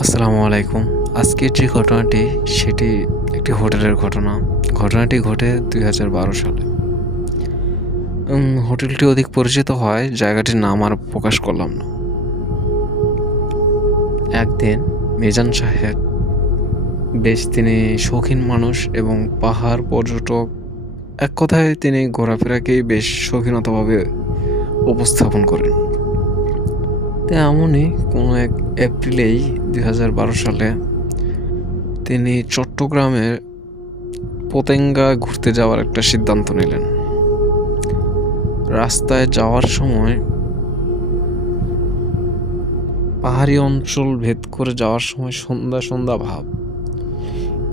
আসসালামু আলাইকুম। আজকের যে ঘটনাটি সেটি একটি হোটেলের ঘটনা। ঘটনাটি ঘটে ২০১২ সালে। হোটেলটি অধিক পরিচিত হয়, জায়গাটির নাম আর প্রকাশ করলাম না। একদিন মিজান সাহেব, তিনি শৌখিন মানুষ এবং পাহাড় পর্যটক। এক কথায় তিনি ঘোরাফেরাকেই বেশ শৌখিনতাভাবে উপস্থাপন করেন। এমনই কোনো এক এপ্রিলেই ২০১২ সালে তিনি চট্টগ্রামের পতেঙ্গা ঘুরতে যাওয়ার একটা সিদ্ধান্ত নিলেন। রাস্তায় যাওয়ার সময়, পাহাড়ি অঞ্চল ভেদ করে যাওয়ার সময় সন্ধ্যা সন্ধ্যা ভাব।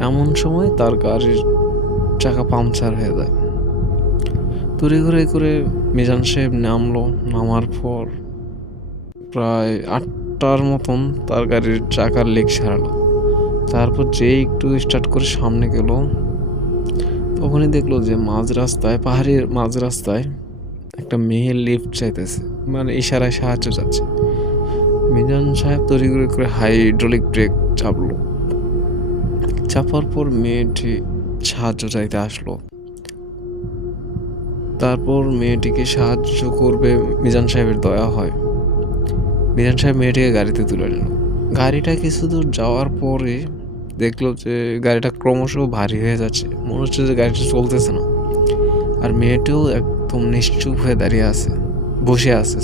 এমন সময় তার গাড়ির চাকা পাংচার হয়ে যায়। তড়িঘড়ি করে মিজান সাহেব নামার পর প্রায় ৮টার মতন তার গাড়ির চাকার লেগ সারালো। তারপর যেই একটু স্টার্ট করে সামনে গেল, তখনই দেখলো যে পাহাড়ির মাঝ রাস্তায় একটা মেয়ে লিফট চাইতেছে, মানে ইশারায় সাহায্য চাচ্ছে। মিজান সাহেব তড়িঘড়ি করে হাইড্রোলিক ব্রেক চাপার পর মেয়েটি সাহায্য চাইতে আসলো। তারপর মেয়েটিকে সাহায্য করবে মিজান সাহেবের দয়া হয়। মিজান সাহেব মেয়েটিকে গাড়িতে তুলে নিল। গাড়িটা কিছু দূর যাওয়ার পরে দেখলো যে গাড়িটা ক্রমশ ভারী হয়ে যাচ্ছে, মনে হচ্ছে যে গাড়িটা চলতেছে না। আর মেয়েটিও একদম নিশ্চুপ হয়ে বসে আছে।